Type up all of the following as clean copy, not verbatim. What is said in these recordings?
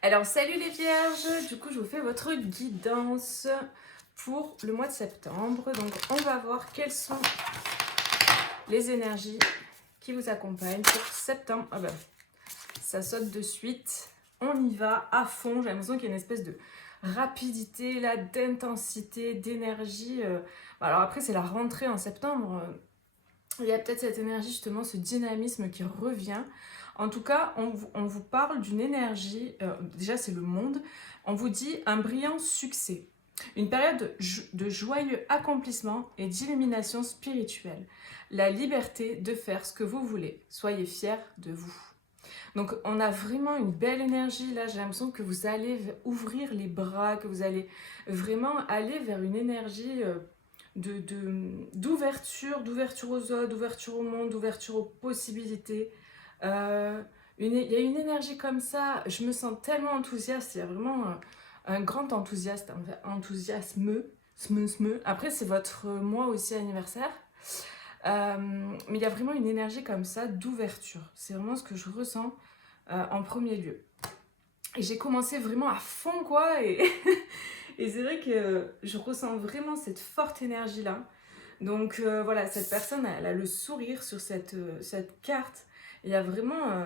Alors salut les vierges, du coup je vous fais votre guidance pour le mois de septembre. Donc on va voir quelles sont les énergies qui vous accompagnent pour septembre. Ah ben, ça saute de suite, on y va à fond. J'ai l'impression qu'il y a une espèce de rapidité, là, d'intensité, d'énergie. Alors après c'est la rentrée en septembre. Il y a peut-être cette énergie justement, ce dynamisme qui revient. En tout cas, on vous parle d'une énergie, déjà c'est le monde, on vous dit un brillant succès, une période de joyeux accomplissement et d'illumination spirituelle, la liberté de faire ce que vous voulez, soyez fiers de vous. Donc on a vraiment une belle énergie là, j'ai l'impression que vous allez ouvrir les bras, que vous allez vraiment aller vers une énergie d'ouverture aux autres, d'ouverture au monde, d'ouverture aux possibilités. Il y a une énergie comme ça, je me sens tellement enthousiaste, il y a vraiment un grand enthousiasme. Après, c'est votre mois aussi anniversaire. Mais il y a vraiment une énergie comme ça d'ouverture. C'est vraiment ce que je ressens en premier lieu. Et j'ai commencé vraiment à fond, quoi. Et c'est vrai que je ressens vraiment cette forte énergie-là. Donc voilà, cette personne, elle a le sourire sur cette carte. Il y a vraiment,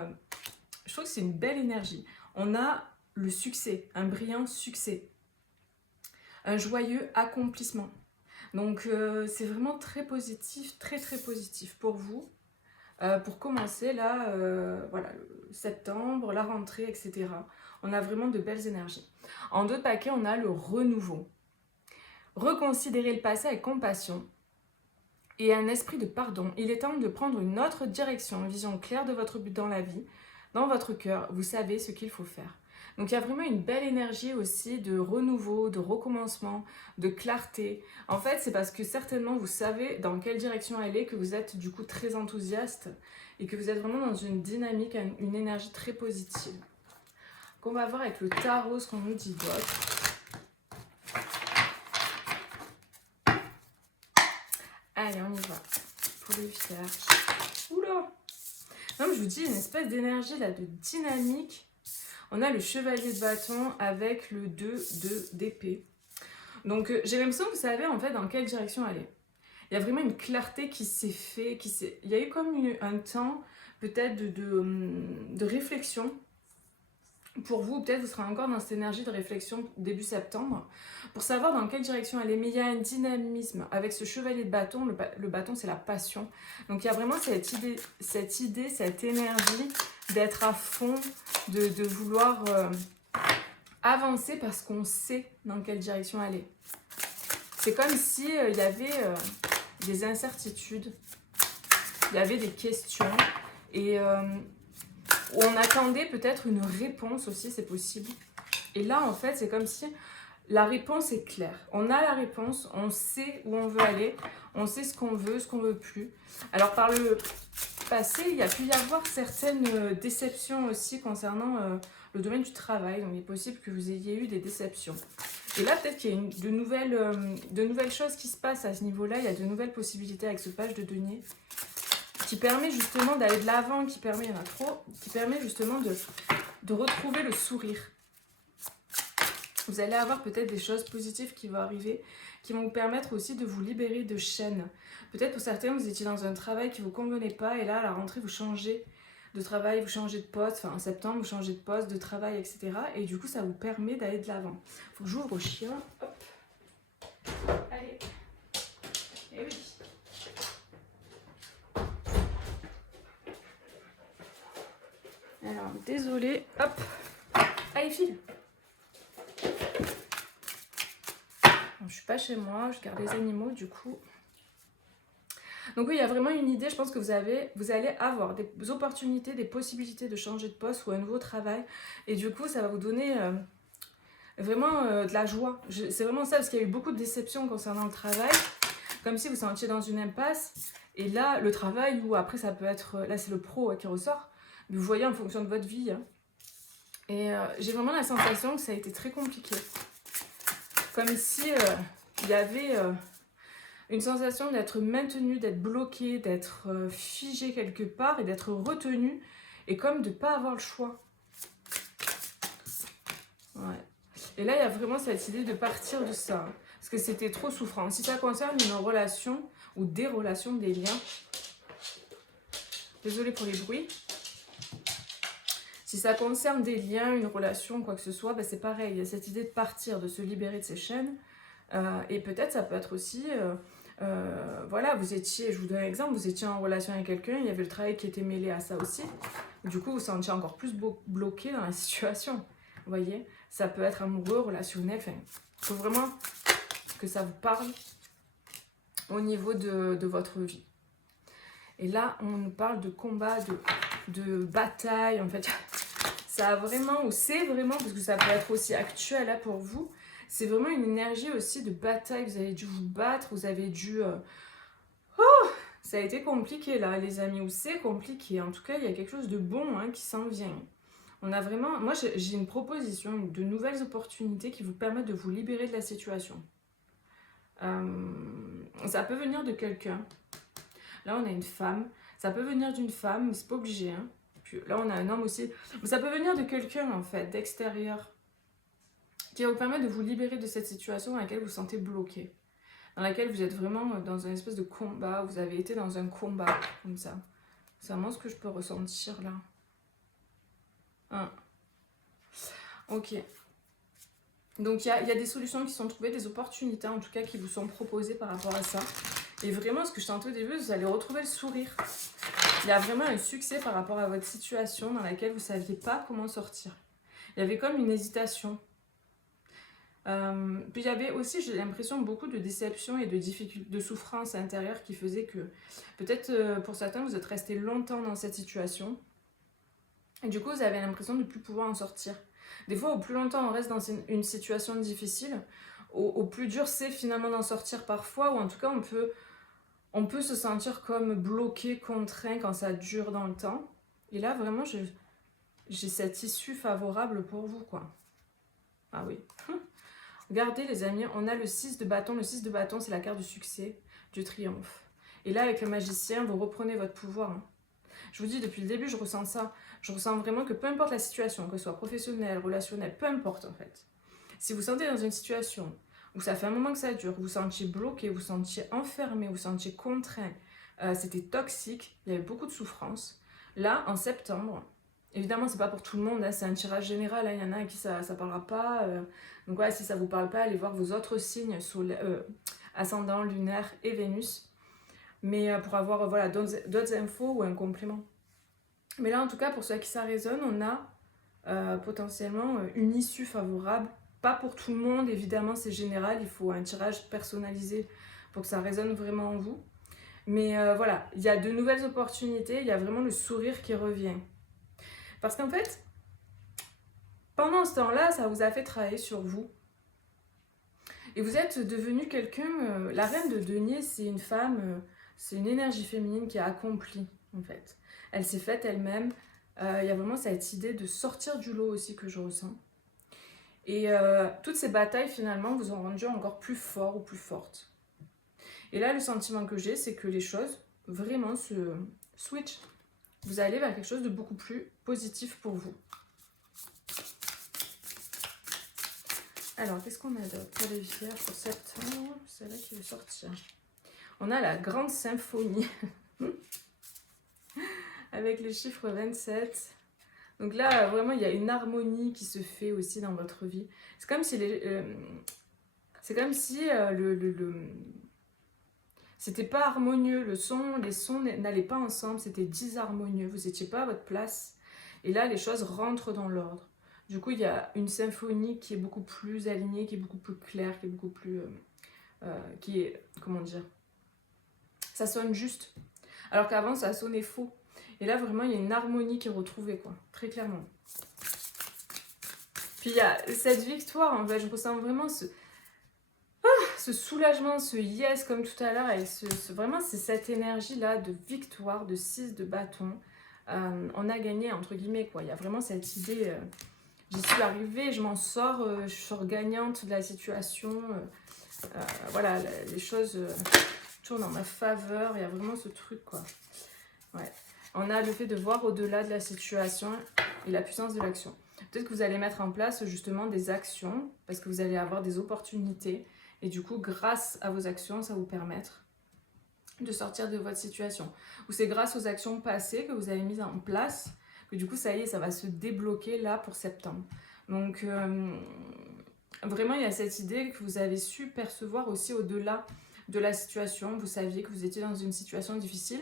je trouve que c'est une belle énergie. On a le succès, un brillant succès, un joyeux accomplissement. Donc c'est vraiment très positif, très très positif pour vous. Pour commencer là, voilà, septembre, la rentrée, etc. On a vraiment de belles énergies. En d'autres paquets, on a le renouveau. Reconsidérez le passé avec compassion et un esprit de pardon. Il est temps de prendre une autre direction, une vision claire de votre but dans la vie, dans votre cœur. Vous savez ce qu'il faut faire. Donc il y a vraiment une belle énergie aussi de renouveau, de recommencement, de clarté. En fait, c'est parce que certainement vous savez dans quelle direction aller, que vous êtes du coup très enthousiaste et que vous êtes vraiment dans une dynamique, une énergie très positive. Donc on va voir avec le tarot ce qu'on nous dit d'autre. Allez, on y va pour les vierges. Oula! Non, mais je vous dis, une espèce d'énergie là, de dynamique. On a le chevalier de bâton avec le 2 d'épée. Donc j'ai l'impression que vous savez en fait dans quelle direction aller. Il y a vraiment une clarté qui s'est fait, il y a eu comme un temps peut-être de réflexion. Pour vous, peut-être vous serez encore dans cette énergie de réflexion début septembre, pour savoir dans quelle direction aller. Mais il y a un dynamisme avec ce chevalier de bâton. Le bâton, c'est la passion. Donc il y a vraiment cette idée, cette énergie d'être à fond, de vouloir avancer parce qu'on sait dans quelle direction aller. C'est comme si il y avait des incertitudes, il y avait des questions et on attendait peut-être une réponse aussi, c'est possible. Et là, en fait, c'est comme si la réponse est claire. On a la réponse, on sait où on veut aller, on sait ce qu'on veut plus. Alors, par le passé, il y a pu y avoir certaines déceptions aussi concernant le domaine du travail. Donc, il est possible que vous ayez eu des déceptions. Et là, peut-être qu'il y a de nouvelles choses qui se passent à ce niveau-là. Il y a de nouvelles possibilités avec ce page de denier qui permet justement d'aller de l'avant, qui permet justement de retrouver le sourire. Vous allez avoir peut-être des choses positives qui vont arriver, qui vont vous permettre aussi de vous libérer de chaînes. Peut-être pour certains, vous étiez dans un travail qui ne vous convenait pas, et là, à la rentrée, vous changez de travail, vous changez de poste, enfin en septembre, vous changez de poste, de travail, etc. Et du coup, ça vous permet d'aller de l'avant. Il faut que j'ouvre au chien. Hop. Allez. Et oui. Alors, désolée. Hop. Allez, file. Bon, je suis pas chez moi, je garde les animaux du coup. Donc oui, il y a vraiment une idée, je pense que vous allez avoir des opportunités, des possibilités de changer de poste ou un nouveau travail. Et du coup, ça va vous donner vraiment de la joie. C'est vraiment ça, parce qu'il y a eu beaucoup de déceptions concernant le travail. Comme si vous sentiez dans une impasse. Et là, le travail, ou après ça peut être, là c'est le pro qui ressort. Mais vous voyez en fonction de votre vie. Hein. Et j'ai vraiment la sensation que ça a été très compliqué. Comme si il y avait une sensation d'être maintenu, d'être bloqué, d'être figé quelque part et d'être retenu. Et comme de ne pas avoir le choix. Et là, il y a vraiment cette idée de partir de ça. Hein, parce que c'était trop souffrant. Si ça concerne une relation ou des relations, des liens. Désolée pour les bruits. Si ça concerne des liens, une relation, quoi que ce soit, ben c'est pareil. Il y a cette idée de partir, de se libérer de ces chaînes. Et peut-être ça peut être aussi... voilà, vous étiez, je vous donne un exemple, vous étiez en relation avec quelqu'un, il y avait le travail qui était mêlé à ça aussi. Du coup, vous vous sentiez encore plus bloqué dans la situation. Vous voyez, ça peut être amoureux, relationnel, enfin, il faut vraiment que ça vous parle au niveau de votre vie. Et là, on nous parle de combat, de bataille, en fait. Ça a vraiment, ou c'est vraiment, parce que ça peut être aussi actuel là pour vous, c'est vraiment une énergie aussi de bataille. Vous avez dû vous battre, vous avez dû... Oh, ça a été compliqué là, les amis, ou c'est compliqué. En tout cas, il y a quelque chose de bon hein, qui s'en vient. On a vraiment... Moi, j'ai une proposition, de nouvelles opportunités qui vous permettent de vous libérer de la situation. Ça peut venir de quelqu'un. Là, on a une femme. Ça peut venir d'une femme, mais c'est pas obligé. Hein. Puis là, on a un homme aussi. Mais ça peut venir de quelqu'un, en fait, d'extérieur, qui va vous permettre de vous libérer de cette situation dans laquelle vous vous sentez bloqué. Dans laquelle vous êtes vraiment dans un espèce de combat. Vous avez été dans un combat, comme ça. C'est vraiment ce que je peux ressentir, là. Hein. Ok. Donc, il y a des solutions qui sont trouvées, des opportunités, en tout cas, qui vous sont proposées par rapport à ça. Et vraiment, ce que je sentais au début, vous allez retrouver le sourire. Il y a vraiment un succès par rapport à votre situation dans laquelle vous ne saviez pas comment sortir. Il y avait comme une hésitation. Puis il y avait aussi, j'ai l'impression, beaucoup de déception et de difficultés, de souffrance intérieure qui faisait que peut-être pour certains, vous êtes restés longtemps dans cette situation. Et du coup, vous avez l'impression de ne plus pouvoir en sortir. Des fois, au plus longtemps on reste dans une situation difficile, au plus dur c'est finalement d'en sortir parfois, ou en tout cas on peut se sentir comme bloqué, contraint quand ça dure dans le temps. Et là, vraiment, j'ai cette issue favorable pour vous, quoi. Ah oui. Regardez, les amis, on a le 6 de bâton. Le 6 de bâton, c'est la carte du succès, du triomphe. Et là, avec le magicien, vous reprenez votre pouvoir. Hein. Je vous dis, depuis le début, je ressens ça. Je ressens vraiment que peu importe la situation, que ce soit professionnelle, relationnelle, peu importe, en fait. Si vous sentez dans une situation où ça fait un moment que ça dure, vous vous sentiez bloqué, vous vous sentiez enfermé, vous vous sentiez contraint, c'était toxique, il y avait beaucoup de souffrance. Là, en septembre, évidemment, c'est pas pour tout le monde, hein, c'est un tirage général, hein, il y en a à qui ça parlera pas. Donc voilà, si ça vous parle pas, allez voir vos autres signes, ascendant, lunaire et Vénus. Mais pour avoir voilà, d'autres infos ou un complément. Mais là, en tout cas, pour ceux à qui ça résonne, on a potentiellement une issue favorable. Pas pour tout le monde, évidemment, c'est général. Il faut un tirage personnalisé pour que ça résonne vraiment en vous. Mais voilà, il y a de nouvelles opportunités. Il y a vraiment le sourire qui revient. Parce qu'en fait, pendant ce temps-là, ça vous a fait travailler sur vous. Et vous êtes devenu quelqu'un... la reine de denier, c'est une femme... c'est une énergie féminine qui a accompli, en fait. Elle s'est faite elle-même. Il y a vraiment cette idée de sortir du lot aussi que je ressens. Et toutes ces batailles, finalement, vous ont rendu encore plus fort ou plus forte. Et là, le sentiment que j'ai, c'est que les choses, vraiment, se switch. Vous allez vers quelque chose de beaucoup plus positif pour vous. Alors, qu'est-ce qu'on a d'autre pour les vierges pour septembre? C'est là qui veut sortir. On a la grande symphonie. Avec le chiffre 27. Donc là, vraiment, il y a une harmonie qui se fait aussi dans votre vie. C'est comme si c'était pas harmonieux. Les sons n'allaient pas ensemble. C'était disharmonieux. Vous n'étiez pas à votre place. Et là, les choses rentrent dans l'ordre. Du coup, il y a une symphonie qui est beaucoup plus alignée, qui est beaucoup plus claire, qui est beaucoup plus... qui est... Comment dire? Ça sonne juste. Alors qu'avant, ça sonnait faux. Et là, vraiment, il y a une harmonie qui est retrouvée, quoi. Très clairement. Puis, il y a cette victoire, en fait. Je ressens vraiment ce soulagement, ce yes, comme tout à l'heure. Et vraiment, c'est cette énergie-là de victoire, de 6 de bâton. On a gagné, entre guillemets, quoi. Il y a vraiment cette idée... j'y suis arrivée, je m'en sors, je sors gagnante de la situation. Voilà, les choses tournent en ma faveur. Il y a vraiment ce truc, quoi. Ouais. On a le fait de voir au-delà de la situation et la puissance de l'action. Peut-être que vous allez mettre en place justement des actions parce que vous allez avoir des opportunités et du coup, grâce à vos actions, ça va vous permettre de sortir de votre situation. Ou c'est grâce aux actions passées que vous avez mises en place que du coup, ça y est, ça va se débloquer là pour septembre. Donc, vraiment, il y a cette idée que vous avez su percevoir aussi au-delà de la situation. Vous saviez que vous étiez dans une situation difficile.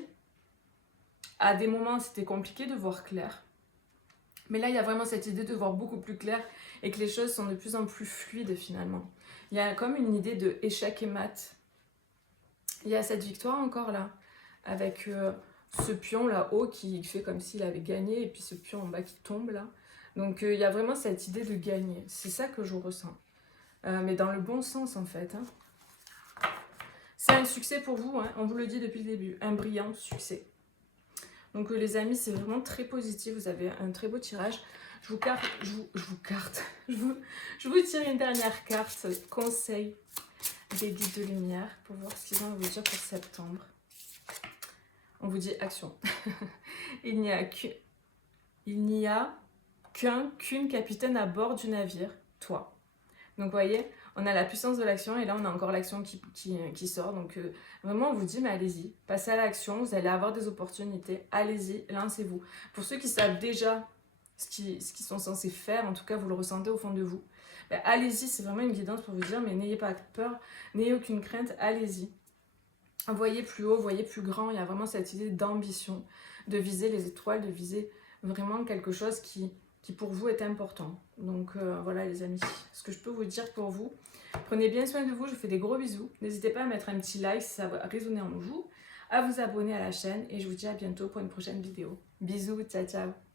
À des moments, c'était compliqué de voir clair. Mais là, il y a vraiment cette idée de voir beaucoup plus clair et que les choses sont de plus en plus fluides finalement. Il y a comme une idée de échec et mat. Il y a cette victoire encore là, avec ce pion là-haut qui fait comme s'il avait gagné et puis ce pion en bas qui tombe là. Donc il y a vraiment cette idée de gagner. C'est ça que je ressens. Mais dans le bon sens en fait. Hein. C'est un succès pour vous, hein, on vous le dit depuis le début. Un brillant succès. Donc les amis, c'est vraiment très positif. Vous avez un très beau tirage. Je vous tire une dernière carte. Conseil des guides de lumière pour voir ce qu'ils ont à vous dire pour septembre. On vous dit action. Il n'y a qu'une capitaine à bord du navire, toi. Donc vous voyez, on a la puissance de l'action et là on a encore l'action qui sort. Donc vraiment on vous dit mais allez-y, passez à l'action, vous allez avoir des opportunités, allez-y, lancez-vous. Pour ceux qui savent déjà ce qu'ils sont censés faire, en tout cas vous le ressentez au fond de vous, ben, allez-y, c'est vraiment une guidance pour vous dire mais n'ayez pas peur, n'ayez aucune crainte, allez-y. Voyez plus haut, voyez plus grand, il y a vraiment cette idée d'ambition, de viser les étoiles, de viser vraiment quelque chose qui pour vous est important. Donc voilà les amis, ce que je peux vous dire pour vous. Prenez bien soin de vous, je vous fais des gros bisous. N'hésitez pas à mettre un petit like si ça va résonner en vous, à vous abonner à la chaîne et je vous dis à bientôt pour une prochaine vidéo. Bisous, ciao ciao.